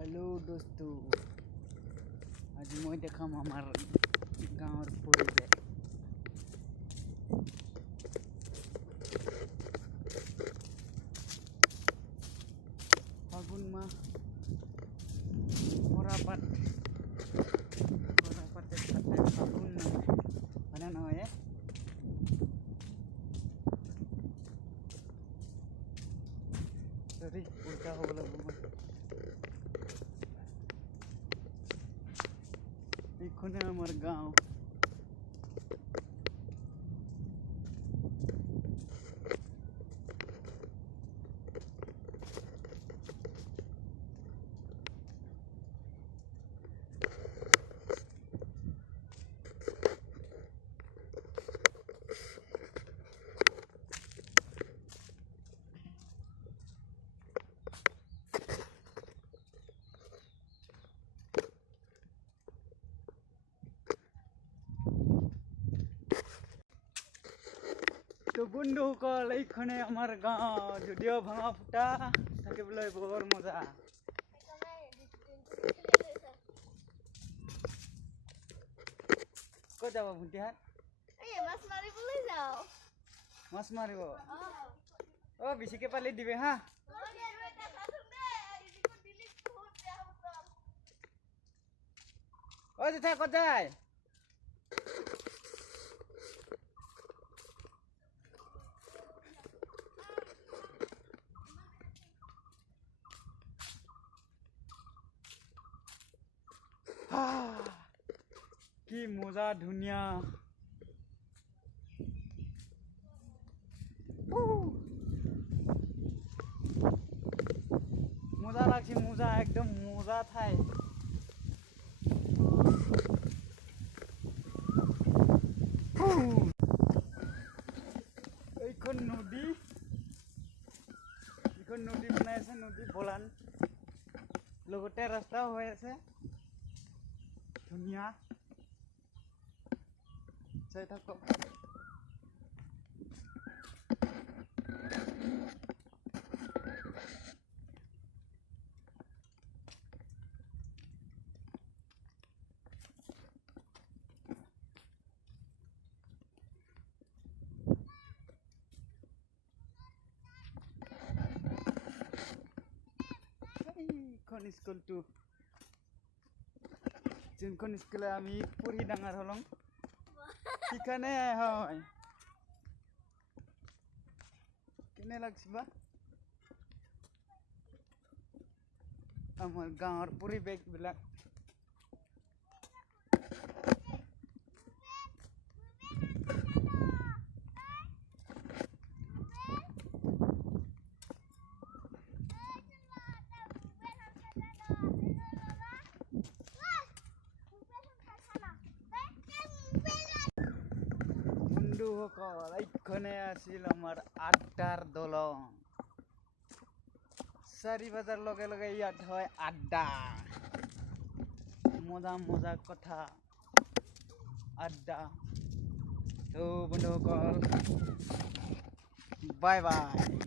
हेलो दोस्तों, आज मैं देखाम हमार गाँवर परिवेश। फागुन में मोरापात फागुन में है सॉरी उल्टा हो गया। इखने हमार गाँव तो बंधु कल এইখানে আমার গাঁও যদিও ভাঙা ফুটা থাকিবলৈ বৰ মজা। ক'ত যাব ভণ্টিহাত? মাছ মাৰিবলৈ যাওঁ। মাছ মাৰিব? অ বেছিকে পালি দিবে হা। অ জেঠা ক'ত যায়? কি মজা ধুনিয়া মজা লাগছে, মজা একদম মজা ঠাই। এইখন নদী বনাই আছে, নদী বলান লগতে ৰাস্তাও হৈ আছে ধুনীয়া। চাই থাকক। এইখন স্কুলটো যোনখন স্কুলে আমি পঢ়ি ডাঙৰ হলং সিখানে হয়। কেনে লাগছে বা আমাৰ গাঁৱৰ পৰিৱেশ বিলাক। বন্ধুসকল এইখনে আছিল আমাৰ আড্ডাৰ দলং। 4 বজাৰ লগে লগে ইয়াত হয় আড্ডা, মজা মজা কথা আড্ডা। তো বন্ধুসকল বাই বাই।